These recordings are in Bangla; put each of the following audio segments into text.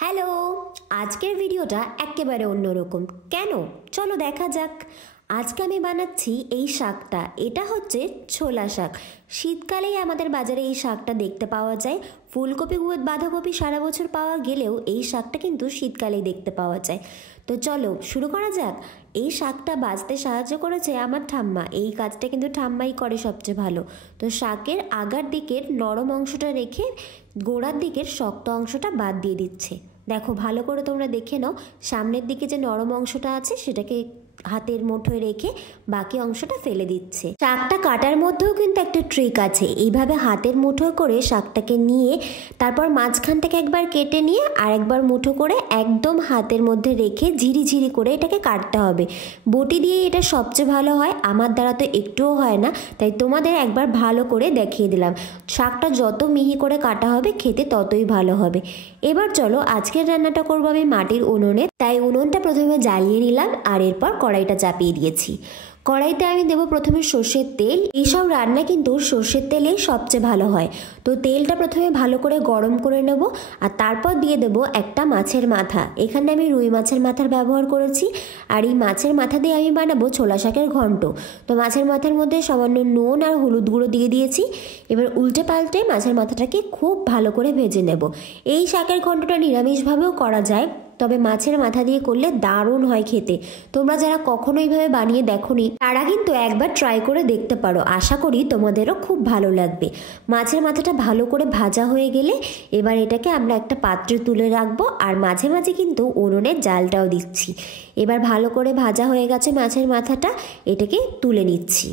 হ্যালো, আজকের ভিডিওটা একেবারে অন্যরকম। কেন? চলো দেখা যাক। আজকে আমি বানাচ্ছি এই শাকটা। এটা হচ্ছে ছোলা শাক। শীতকালেই আমাদের বাজারে এই শাকটা দেখতে পাওয়া যায়। ফুলকপি বাঁধাকপি সারা বছর পাওয়া গেলেও এই শাকটা কিন্তু শীতকালেই দেখতে পাওয়া যায়। তো চলো শুরু করা যাক। এই শাকটা বাছতে সাহায্য করেছে আমার ঠাম্মা। এই কাজটা কিন্তু ঠাম্মাই করে সবচেয়ে ভালো। তো শাকের আগার দিকের নরম অংশটা রেখে গোড়ার দিকের শক্ত অংশটা বাদ দিয়ে দিচ্ছে। দেখো ভালো করে তোমরা দেখে নাও, সামনের দিকে যে নরম অংশটা আছে সেটাকে হাতের মুঠোয় রেখে বাকি অংশটা ফেলে দিচ্ছে। শাকটা কাটার মধ্যেও কিন্তু একটা ট্রিক আছে। এইভাবে হাতের মুঠোয় করে শাকটাকে নিয়ে তারপর মাঝখান থেকে একবার কেটে নিয়ে আর একবার মুঠো করে একদম হাতের মধ্যে রেখে ঝিরিঝিরি করে এটাকে কাটতে হবে। বটি দিয়ে এটা সবচেয়ে ভালো হয়, আমার দ্বারা তো একটুও হয় না, তাই তোমাদের একবার ভালো করে দেখিয়ে দিলাম। শাকটা যত মিহি করে কাটা হবে খেতে ততই ভালো হবে। এবার চলো আজকের রান্নাটা করবো আমি মাটির উনুনে। তাই উনুনটা প্রথমে জ্বালিয়ে নিলাম আর এরপর কড়াইটা চাপিয়ে দিয়েছি। কড়াইতে আমি দেবো প্রথমে সর্ষের তেল। এইসব রান্না কিন্তু সর্ষের তেলেই সবচেয়ে ভালো হয়। তো তেলটা প্রথমে ভালো করে গরম করে নেব আর তারপর দিয়ে দেব একটা মাছের মাথা। এখানে আমি রুই মাছের মাথার ব্যবহার করেছি আর এই মাছের মাথা দিয়ে আমি বানাবো ছোলা শাকের ঘন্ট। তো মাছের মাথার মধ্যে সামান্য নুন আর হলুদ গুঁড়ো দিয়ে দিয়েছি। এবার উল্টে পাল্টে মাছের মাথাটাকে খুব ভালো করে ভেজে নেব। এই শাকের ঘন্টটা নিরামিষভাবেও করা যায়, তবে মাছের মাথা দিয়ে করলে দারুণ হয় খেতে। তোমরা যারা কখনো এইভাবে বানিয়ে দেখোনি তারা কিন্তু একবার ট্রাই করে দেখতে পারো। আশা করি তোমাদেরও খুব ভালো লাগবে। মাছের মাথাটা ভালো করে ভাজা হয়ে গেলে এবার এটাকে আমরা একটা পাত্রে তুলে রাখবো আর মাঝে মাঝে কিন্তু উনুনের জালটাও দিচ্ছি। এবার ভালো করে ভাজা হয়ে গেছে মাছের মাথাটা, এটাকে তুলে নিচ্ছি।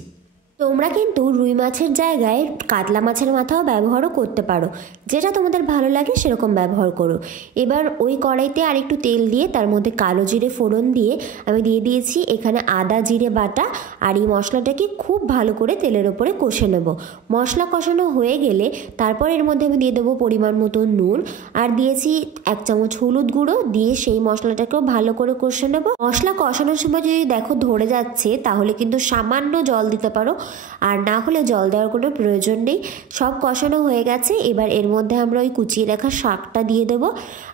তোমরা কিন্তু রুই মাছের জায়গায় কাতলা মাছের মাথাও ব্যবহারও করতে পারো, যেটা তোমাদের ভালো লাগে সেরকম ব্যবহার করো। এবার ওই কড়াইতে আর একটু তেল দিয়ে তার মধ্যে কালো জিরে ফোড়ন দিয়ে আমি দিয়ে দিয়েছি এখানে আদা জিরে বাটা। আর এই মশলাটাকে খুব ভালো করে তেলের ওপরে কষে নেব। মশলা কষানো হয়ে গেলে তারপর এর মধ্যে আমি দিয়ে দেবো পরিমাণ মতো নুন আর দিয়েছি 1 চামচ হলুদ গুঁড়ো দিয়ে সেই মশলাটাকেও ভালো করে কষে নেব। মশলা কষানোর সময় যদি দেখো ধরে যাচ্ছে তাহলে কিন্তু সামান্য জল দিতে পারো, আর না হলে জল দেওয়ার কোনো প্রয়োজন নেই। সব কষানো হয়ে গেছে। এবার এর মধ্যে আমরা ওই কুচিয়ে রাখা শাকটা দিয়ে দেবো।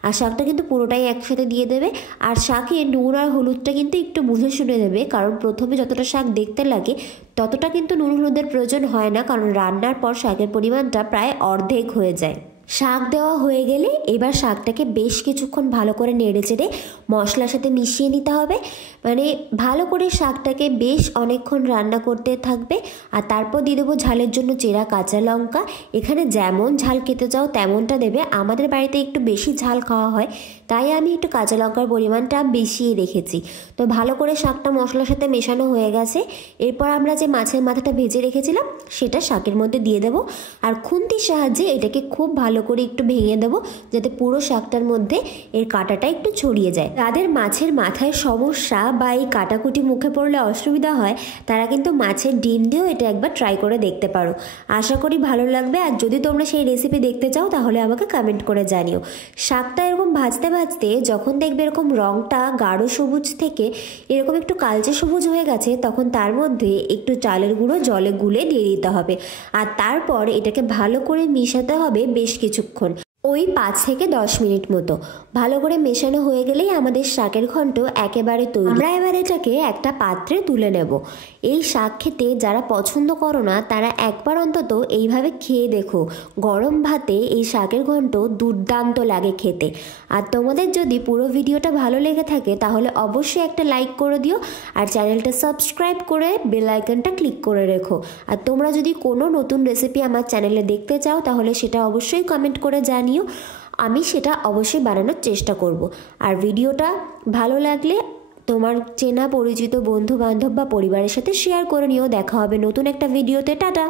আর শাকটা কিন্তু পুরোটাই একসাথে দিয়ে দেবে। আর শাকে নুন আর হলুদটা কিন্তু একটু বুঝে শুনে দেবে, কারণ প্রথমে যতটা শাক দেখতে লাগে ততটা কিন্তু নুন হলুদের প্রয়োজন হয় না, কারণ রান্নার পর শাকের পরিমাণটা প্রায় অর্ধেক হয়ে যায়। শাক দেওয়া হয়ে গেলে এবার শাকটাকে বেশ কিছুক্ষণ ভালো করে নেড়ে চেড়ে মশলার সাথে মিশিয়ে নিতে হবে। মানে ভালো করে শাকটাকে বেশ অনেকক্ষণ রান্না করতে থাকবে। আর তারপর দিয়ে দেবো ঝালের জন্য চেরা কাঁচা লঙ্কা। এখানে যেমন ঝাল খেতে চাও তেমনটা দেবে। আমাদের বাড়িতে একটু বেশি ঝাল খাওয়া হয়, তাই আমি একটু কাঁচা লঙ্কার পরিমাণটা বেশিই রেখেছি। তো ভালো করে শাকটা মশলার সাথে মেশানো হয়ে গেছে। এরপর আমরা যে মাছের মাথাটা ভেজে রেখেছিলাম সেটা শাকের মধ্যে দিয়ে দেবো আর খুন্তির সাহায্যে এটাকে খুব ভালো করে একটু ভেঙে দেবো, যাতে পুরো শাকটার মধ্যে এর কাঁটাটা একটু ছড়িয়ে যায়। যাদের মাছের মাথায় সমস্যা বা এই কাটাকুটি মুখে পড়লে অসুবিধা হয় তারা কিন্তু মাছের ডিম দিয়েও এটা একবার ট্রাই করে দেখতে পারো। আশা করি ভালো লাগবে। আর যদি তোমরা সেই রেসিপি দেখতে চাও তাহলে আমাকে কমেন্ট করে জানিও। শাকটা এরকম ভাজতে ভাজতে যখন দেখবে এরকম রঙটা গাঢ় সবুজ থেকে এরকম একটু কালচে সবুজ হয়ে গেছে, তখন তার মধ্যে একটু চালের গুঁড়ো জলে গুলে দিয়ে দিতে হবে। আর তারপর এটাকে ভালো করে মিশাতে হবে বেশ কিছুক্ষণ, ওই 5 থেকে 10 মিনিট মতো। ভালো করে মেশানো হয়ে গেলেই আমাদের শাকের ঘন্ট একেবারে তৈরি। আমরা এবার এটাকে একটা পাত্রে তুলে নেব। এই শাক খেতে যারা পছন্দ করো না তারা একবার অন্তত এইভাবে খেয়ে দেখো। গরম ভাতে এই শাকের ঘন্ট দুর্দান্ত লাগে খেতে। আর তোমাদের যদি পুরো ভিডিওটা ভালো লেগে থাকে তাহলে অবশ্যই একটা লাইক করে দিও আর চ্যানেলটা সাবস্ক্রাইব করে বেল আইকনটা ক্লিক করে রেখো। আর তোমরা যদি কোনো নতুন রেসিপি আমার চ্যানেলে দেখতে চাও তাহলে সেটা অবশ্যই কমেন্ট করে জানিও। আমি সেটা অবশ্যই বানানোর চেষ্টা করব। আর ভিডিওটা ভালো লাগলে তোমার চেনা পরিচিত বন্ধু বান্ধব বা পরিবারের সাথে শেয়ার করে নিও। দেখা হবে নতুন একটা ভিডিওতে। টাটা।